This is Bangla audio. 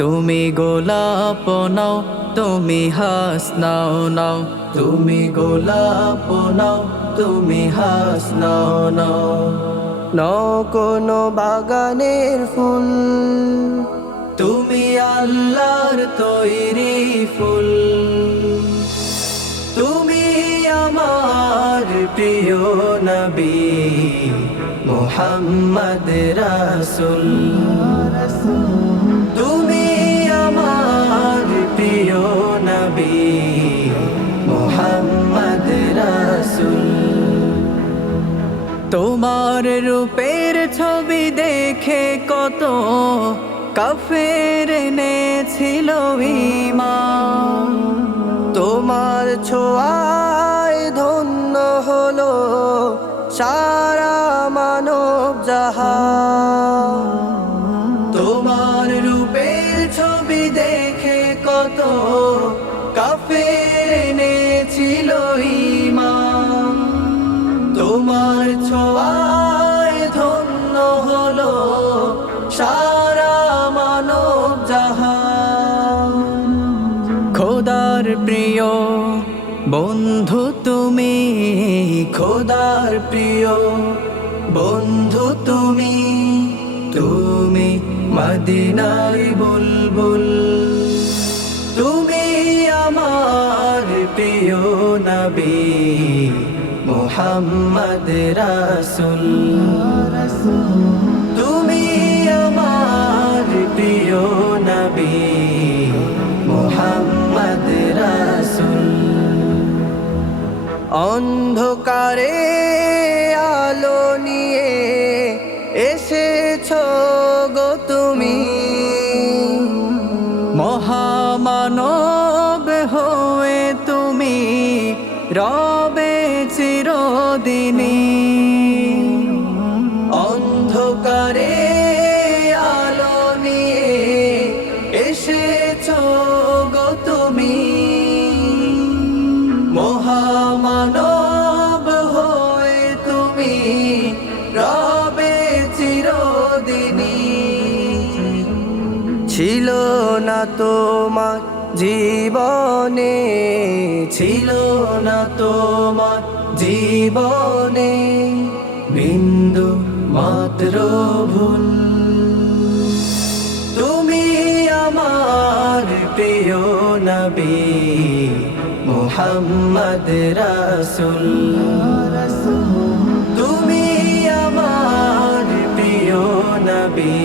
তুমি গোলাপ নাও, তুমি হাসনাও নাও, তুমি গোলাপ নাও, তুমি হাসনাও নাও। নও কোনো বাগানের ফুল, তুমি আল্লাহর তৈরি ফুল। তুমি আমার প্রিয় নবী মুহাম্মদ রাসূল। তুমি আমার প্রিয় নবী মুহাম্মদ রাসূল। তোমার রূপের ছবি দেখে কত কাফের এনেছিল ঈমান। তোমার ছোঁয়ায় ধন্য হলো সারা মানব জাহান। তোমার রূপের ছবি দেখে কত কাফের এনেছিল ঈমান। তোমার ছোঁয়ায় ধন্য হলো সারা মানব জাহান। খোদার প্রিয় বন্ধু তুমি, খোদার প্রিয় বন্ধু তুমি। তুমি মদিনার বুলবুল। তুমি আমার প্রিয় নবী মুহাম্মদ রাসূল। তুমি আমার প্রিয় নবী মুহাম্মদ রাসূল। অন্ধকারে আলো নিয়ে এসেছো গো তুমি, মহামানব হয়ে তুমি রবে চিরদিনী। অন্ধকারে আলো নিয়ে এসেছো গো তুমি, মহামানব হয়ে তুমি রবে চিরদিনী। ছিল না তোমার জীবনে, ছিল না তোমার জীবনে বিন্দু মাত্র ভুল। তুমি আমার প্রিয় নবী মুহাম্মদ রাসূল। তুমি আমার প্রিয় নবী